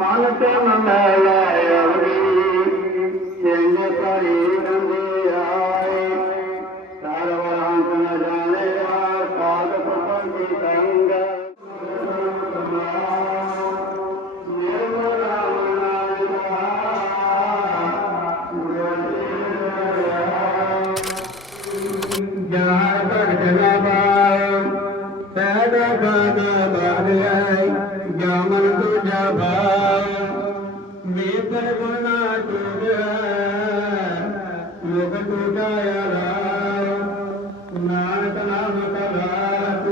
ਮਨ ਤੇ ਮਨ ਅਵਰੀ। ਸਿੰਘ ਕਰੀ ਰੰਦੇ ਆਏ। ਸਰਵਰੰਤ ਨ ਜਾਣਿਆ ਸਾਧ ਸੁਪੰਥੀ ਸੰਗ। ਨਿਰਮਲ ਜਹਾਂ ਭਗਤ ਜਗਾਬਾਇ ਸਹਿਦਾ ਬਾਨਾ ਬਾਰਿਆਇ ਜਾਮਨ ਤੁਜਾ ਭਾਇ ਲੋਕ ਟੋਟਾ ਯਾਰਾ ਨਾਨਕ ਨਾਮ ਕਲਾ